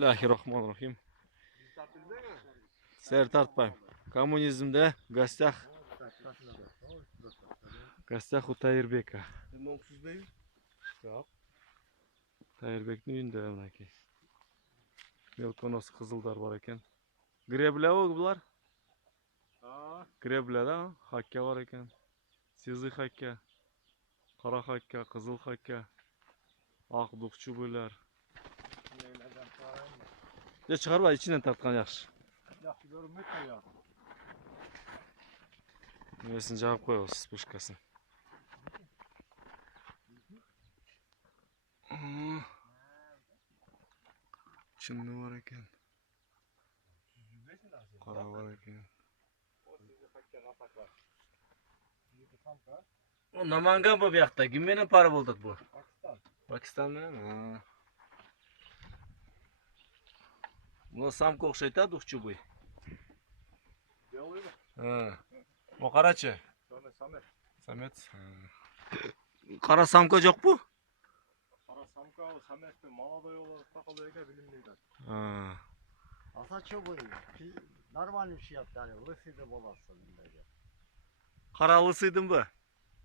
Bismillahirrahmanirrahim. Ser tartmayım. Komünizmde gastah Utayirbeka. Yok. Tayirbek'in uyunda bunaki. Melkonos kızıldar var eken. Greble o bular. Greble da hakka var eken. Sizi hakka. Kara hakka, kızıl hakka. Akdukçu bular. Ya çıkarma içinden tartkan yaxşı. Yaxşı görünməklə ya. Neyesini cevap koyuyoruz puşkasın. Çınlı var eken. Kara var eken. O Namangan bu bir yakta. Kimmenin para bulduk bu? Pakistan. Pakistan'da mı? Bu samko okşayta dukçu bu. Белый mı? Ha. O karaçı. Samet. Samet. Kara samko yok bu? Qara samkalı Samet'te maladay olur, taqalı eke bilinmeydi. Ha. Аса что вы? Нормально все отдали, лысый да боласın. Karalısıydın bu.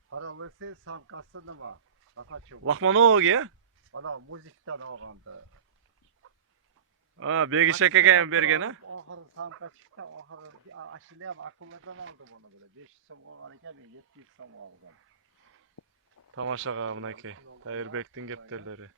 Para lысый самкасы nima? Аса что? Lahman o ya? Ana muzikten alganda. Ha, belki şekeken bergen ha? Ahırı samka çıktı, ahırı aşılayam akıllardan aldım onu böyle. 500 som alırken 700 som aldım. Tamaşa bunaki. Tayirbek'tin gepterleri.